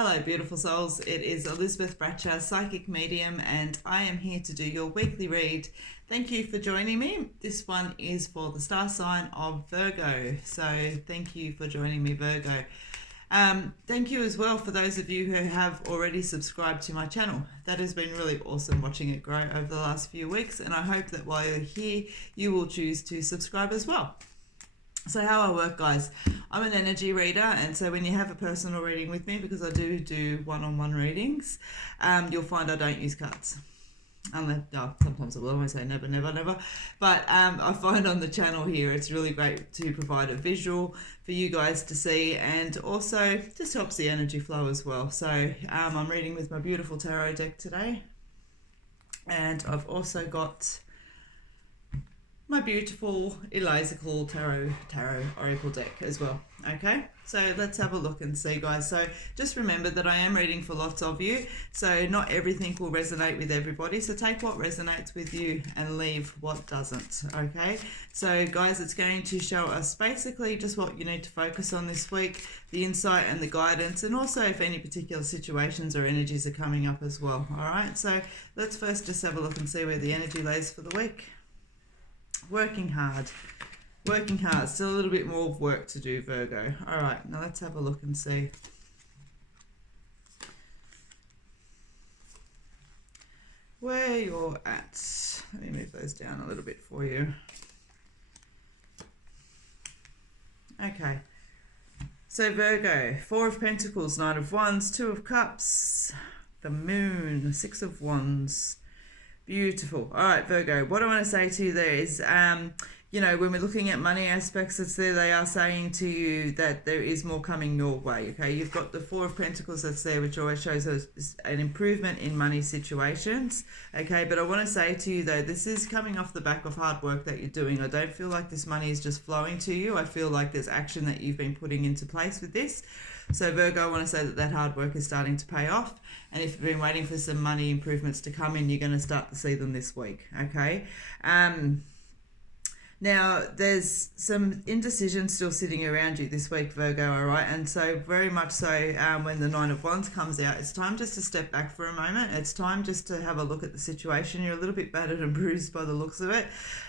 Hello, beautiful souls. It is Elizabeth Bratcher, psychic medium, and I am here to do your weekly read. Thank you for joining me. This one is for the star sign of Virgo. So thank you for joining me, Virgo. Thank you as well for those of you who have already subscribed to my channel. That has been really awesome watching it grow over the last few weeks, and I hope that while you're here, you will choose to subscribe as well. So how I work, guys, I'm an energy reader, and so when you have a personal reading with me, because I do one-on-one readings, you'll find I don't use cards. Unless, sometimes I will, I won't say never, but I find on the channel here it's really great to provide a visual for you guys to see, and also just helps the energy flow as well. So I'm reading with my beautiful tarot deck today, and I've also got my beautiful Elysical tarot oracle deck as well. Okay, so let's have a look and see, guys. So just remember that I am reading for lots of you, so not everything will resonate with everybody, so take what resonates with you and leave what doesn't. Okay, so guys, it's going to show us basically just what you need to focus on this week, the insight and the guidance, and also if any particular situations or energies are coming up as well. All right, so let's first just have a look and see where the energy lays for the week. Working hard, still a little bit more work to do, Virgo. All right, now let's have a look and see. Where you're at. Let me move those down a little bit for you. Okay, so Virgo, Four of Pentacles, Knight of Wands, Two of Cups, the Moon, Six of Wands. Beautiful. All right, Virgo, what I want to say to you there is, you know, when we're looking at money aspects, it's there, they are saying to you that there is more coming your way, okay? You've got the Four of Pentacles that's there, which always shows us an improvement in money situations, okay? But I want to say to you, though, this is coming off the back of hard work that you're doing. I don't feel like this money is just flowing to you. I feel like there's action that you've been putting into place with this. So Virgo, I want to say that that hard work is starting to pay off. And if you've been waiting for some money improvements to come in, you're going to start to see them this week, okay? Now, there's some indecision still sitting around you this week, Virgo, all right? And so very much so when the Nine of Wands comes out, it's time just to step back for a moment. It's time just to have a look at the situation. You're a little bit battered and bruised by the looks of it.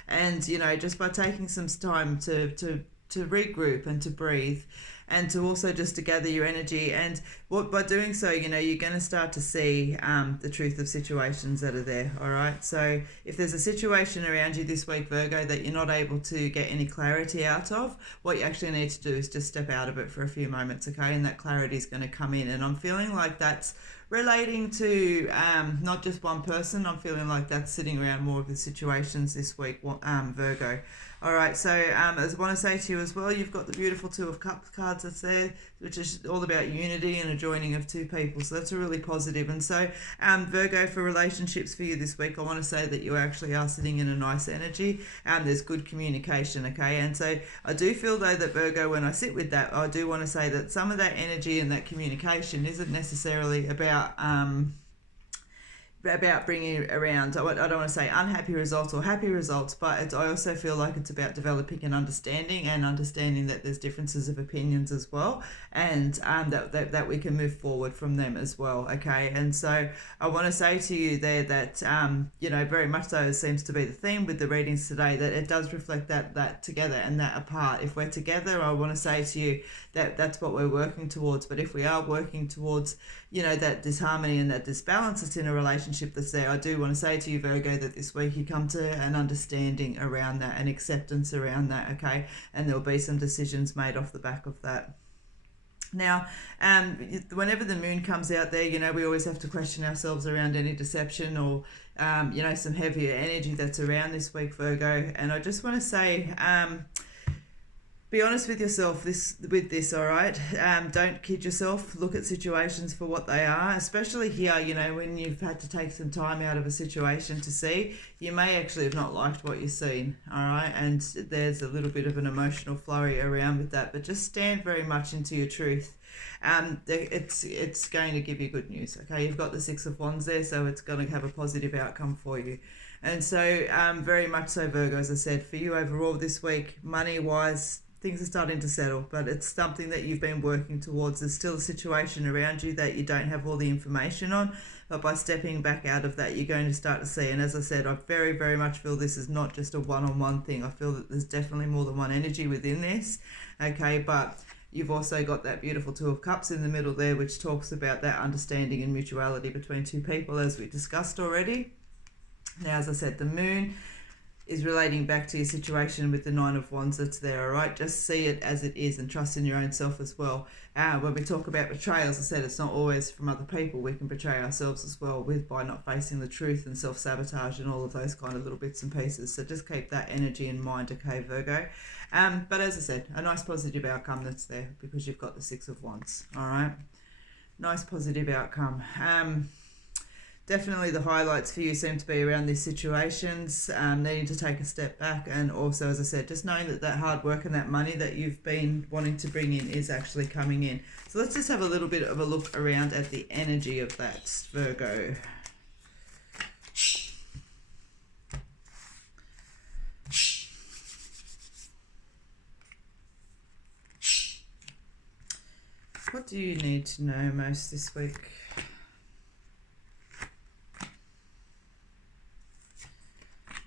And, you know, just by taking some time to regroup and to breathe, and to also just to gather your energy, and by doing so, you know, you're going to start to see the truth of situations that are there. All right, so if there's a situation around you this week, Virgo, that you're not able to get any clarity out of, what you actually need to do is just step out of it for a few moments, okay? And that clarity is going to come in, and I'm feeling like that's relating to not just one person. I'm feeling like that's sitting around more of the situations this week, Virgo. All right, so as I want to say to you as well, you've got the beautiful Two of Cups cards that's there, which is all about unity and a joining of two people. So that's a really positive. And so Virgo, for relationships for you this week, I want to say that you actually are sitting in a nice energy. There's good communication, okay? And so I do feel, though, that Virgo, when I sit with that, I do want to say that some of that energy and that communication isn't necessarily about bringing around, I don't want to say unhappy results or happy results, but I also feel like it's about developing an understanding, and understanding that there's differences of opinions as well, and that we can move forward from them as well, okay? And so I want to say to you there that, you know, very much so, it seems to be the theme with the readings today, that it does reflect that together and that apart. If we're together, I want to say to you that that's what we're working towards. But if we are working towards, you know, that disharmony and that disbalance that's in a relationship that's there, I do want to say to you, Virgo, that this week you come to an understanding around that, an acceptance around that, okay? And there'll be some decisions made off the back of that. Now, whenever the moon comes out there, you know, we always have to question ourselves around any deception or, you know, some heavier energy that's around this week, Virgo. And I just want to say, be honest with yourself with this, all right? Don't kid yourself. Look at situations for what they are, especially here, you know, when you've had to take some time out of a situation to see. You may actually have not liked what you've seen, all right? And there's a little bit of an emotional flurry around with that, but just stand very much into your truth. It's going to give you good news. Okay, you've got the Six of Wands there, so it's going to have a positive outcome for you. And so very much so, Virgo, as I said, for you overall this week, money wise, things are starting to settle, but it's something that you've been working towards. There's still a situation around you that you don't have all the information on, but by stepping back out of that, you're going to start to see. And as I said, I very, very much feel this is not just a one-on-one thing. I feel that there's definitely more than one energy within this, okay? But you've also got that beautiful Two of Cups in the middle there, which talks about that understanding and mutuality between two people, as we discussed already. Now, as I said, the moon is relating back to your situation with the Nine of Wands that's there, all right? Just see it as it is and trust in your own self as well. When we talk about betrayal, as I said, it's not always from other people. We can betray ourselves as well by not facing the truth and self-sabotage and all of those kind of little bits and pieces. So just keep that energy in mind, okay, Virgo? But as I said, a nice positive outcome that's there because you've got the Six of Wands, all right? Nice positive outcome. Definitely the highlights for you seem to be around these situations, needing to take a step back, and also, as I said, just knowing that hard work and that money that you've been wanting to bring in is actually coming in. So let's just have a little bit of a look around at the energy of that, Virgo. What do you need to know most this week?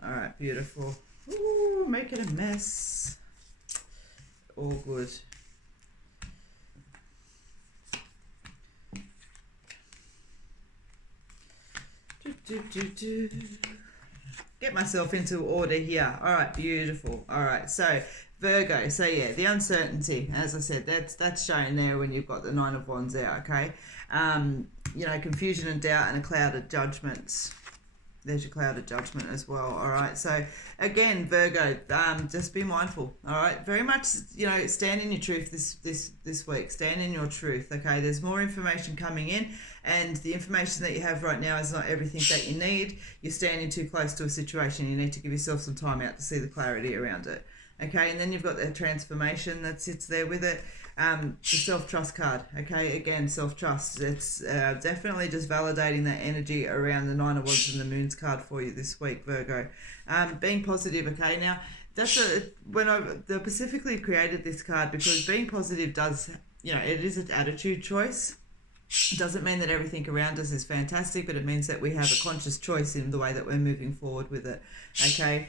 All right, beautiful. Ooh, making a mess. All good. Get myself into order here. All right, beautiful. All right, so Virgo. So yeah, the uncertainty, as I said, that's shown there when you've got the Nine of Wands out. Okay, you know, confusion and doubt and a cloud of judgment. There's your cloud of judgment as well. All right, so again, Virgo, just be mindful. All right, very much, you know, stand in your truth this week. Stand in your truth. Okay, there's more information coming in, and the information that you have right now is not everything that you need. You're standing too close to a situation. You need to give yourself some time out to see the clarity around it. Okay, and then you've got that transformation that sits there with it. The self-trust card, okay, again, self-trust. It's definitely just validating that energy around the Nine of Wands and the Moon's card for you this week, Virgo. Being positive, okay. Now, that's when I specifically created this card because being positive does, you know, it is an attitude choice. It doesn't mean that everything around us is fantastic, but it means that we have a conscious choice in the way that we're moving forward with it, okay.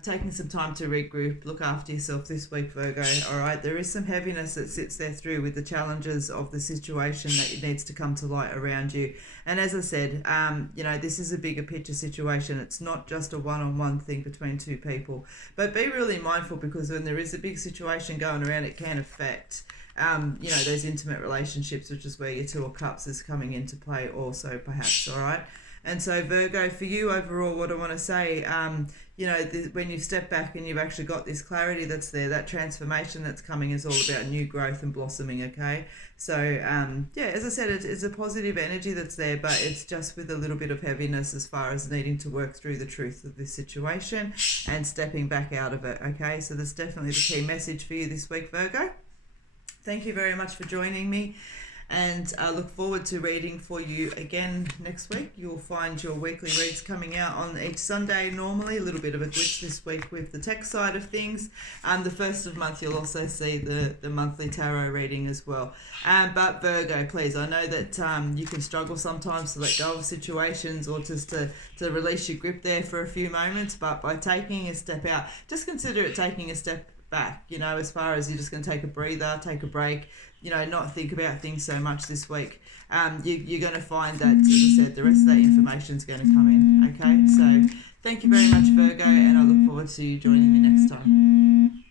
Taking some time to regroup, look after yourself this week, Virgo. All right, there is some heaviness that sits there through with the challenges of the situation that needs to come to light around you. And as I said, you know, this is a bigger picture situation. It's not just a one-on-one thing between two people. But be really mindful because when there is a big situation going around, it can affect you know, those intimate relationships, which is where your Two of Cups is coming into play also, perhaps. All right. And so, Virgo, for you overall, what I want to say, you know, when you step back and you've actually got this clarity that's there, that transformation that's coming is all about new growth and blossoming, okay? So, yeah, as I said, it's a positive energy that's there, but it's just with a little bit of heaviness as far as needing to work through the truth of this situation and stepping back out of it, okay? So that's definitely the key message for you this week, Virgo. Thank you very much for joining me. And I look forward to reading for you again next week. You'll find your weekly reads coming out on each Sunday normally. A little bit of a glitch this week with the tech side of things. The first of the month you'll also see the monthly tarot reading as well. But Virgo, please, I know that you can struggle sometimes to let go of situations or just to release your grip there for a few moments. But by taking a step out, just consider it taking a step back, you know, as far as you're just going to take a breather, take a break, you know, not think about things so much this week. You're going to find that, as I said, the rest of that information is going to come in, okay? So thank you very much, Virgo, and I look forward to you joining me next time.